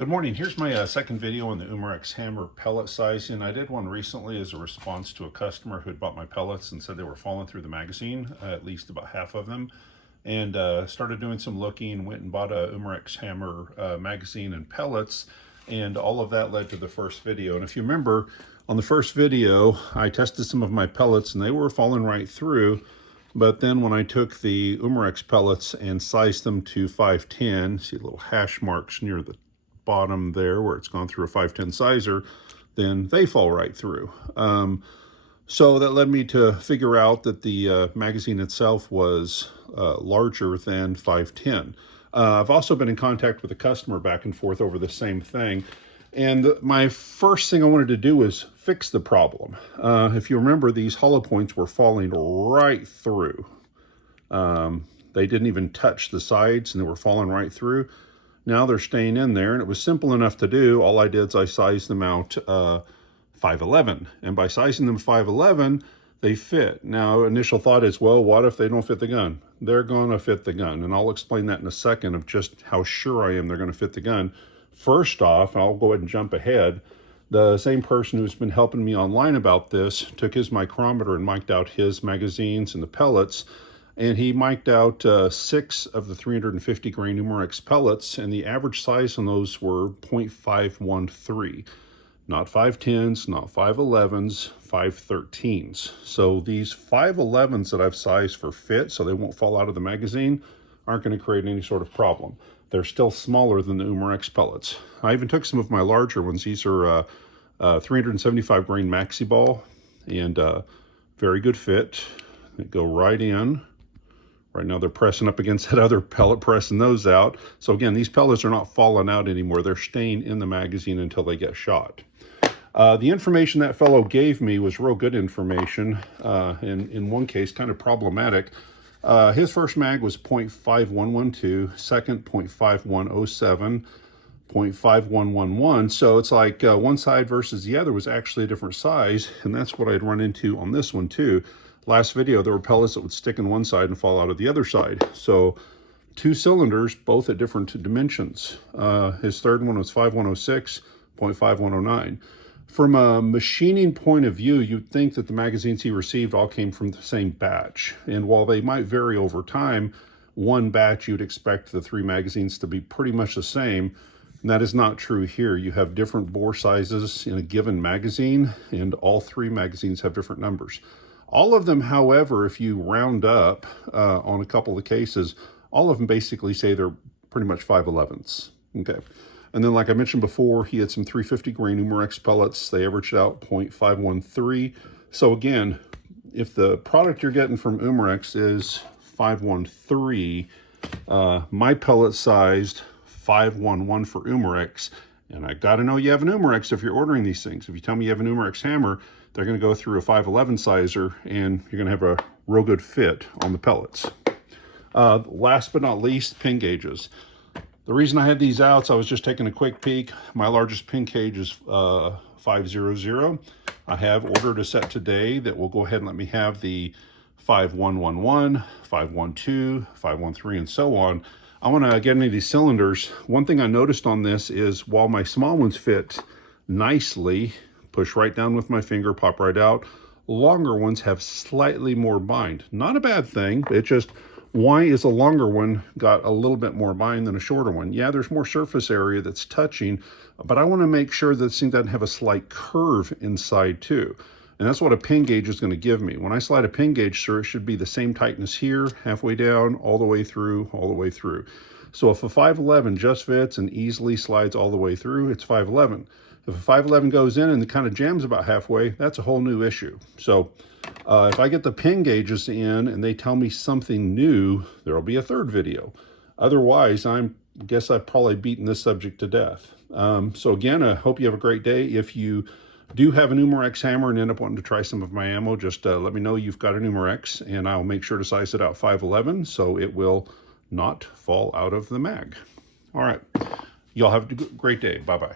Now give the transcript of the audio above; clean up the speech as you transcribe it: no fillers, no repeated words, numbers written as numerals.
Good morning. Here's my second video on the Umarex Hammer pellet sizing. I did one recently as a response to a customer who had bought my pellets and said they were falling through the magazine, at least about half of them. And started doing some looking, went and bought a Umarex Hammer magazine and pellets, and all of that led to the first video. And if you remember, on the first video, I tested some of my pellets and they were falling right through. But then when I took the Umarex pellets and sized them to 510, see little hash marks near the bottom there where it's gone through a 510 sizer, then they fall right through. So that led me to figure out that the magazine itself was larger than 510. I've also been in contact with a customer back and forth over the same thing. And my first thing I wanted to do was fix the problem. If you remember, these hollow points were falling right through. They didn't even touch the sides and they were falling right through. Now they're staying in there, and it was simple enough to do. All I did is I sized them out 5'11", and by sizing them 5'11", they fit. Now, initial thought is, well, what if they don't fit the gun? They're gonna fit the gun, and I'll explain that in a second of just how sure I am they're gonna fit the gun. First off, I'll go ahead and jump ahead. The same person who's been helping me online about this took his micrometer and mic'd out his magazines and the pellets, and he mic'd out 6 of the 350 grain Umarex pellets, and the average size on those were 0.513. Not 510s, not 511s, 513s. So these 511s that I've sized for fit, so they won't fall out of the magazine, aren't going to create any sort of problem. They're still smaller than the Umarex pellets. I even took some of my larger ones. These are 375 grain maxi ball, and very good fit. They go right in. Right now they're pressing up against that other pellet, pressing those out. So again, these pellets are not falling out anymore. They're staying in the magazine until they get shot. The information that fellow gave me was real good information, and in one case, kind of problematic. His first mag was 0.5112, second 0.5107, 0.5111. So it's like one side versus the other was actually a different size, and that's what I'd run into on this one too. Last video, there were pellets that would stick in one side and fall out of the other side. So 2 cylinders, both at different dimensions. His third one was 5106, 0.5109. From a machining point of view, you'd think that the magazines he received all came from the same batch. And while they might vary over time, one batch you'd expect the 3 magazines to be pretty much the same. And that is not true here. You have different bore sizes in a given magazine, and all 3 magazines have different numbers. All of them, however, if you round up on a couple of cases, all of them basically say they're pretty much 511s. Okay. And then, like I mentioned before, he had some 350 grain Umarex pellets. They averaged out 0.513. So again, if the product you're getting from Umarex is 513, my pellet sized 511 for Umarex. And I got to know you have an Umarex if you're ordering these things. If you tell me you have an Umarex hammer, they're going to go through a 511 sizer, and you're going to have a real good fit on the pellets. Last but not least, pin gauges. The reason I had these out, so I was just taking a quick peek. My largest pin gauge is 500. I have ordered a set today that will go ahead and let me have the 5111, 512, 513, and so on. I want to get into these cylinders. One thing I noticed on this is while my small ones fit nicely, push right down with my finger, pop right out, longer ones have slightly more bind. Not a bad thing, it's just, why is a longer one got a little bit more bind than a shorter one? Yeah, there's more surface area that's touching, but I want to make sure that this thing doesn't have a slight curve inside too. And that's what a pin gauge is going to give me. When I slide a pin gauge through, it should be the same tightness here, halfway down, all the way through, all the way through. So if a 511 just fits and easily slides all the way through, it's 511. If a 511 goes in and it kind of jams about halfway, that's a whole new issue. So if I get the pin gauges in and they tell me something new, there'll be a third video. Otherwise, I guess I've probably beaten this subject to death. So again, I hope you have a great day. If you do have an Umarex hammer and end up wanting to try some of my ammo, just let me know you've got an Umarex, and I'll make sure to size it out 511 so it will not fall out of the mag. All right. Y'all have a great day. Bye-bye.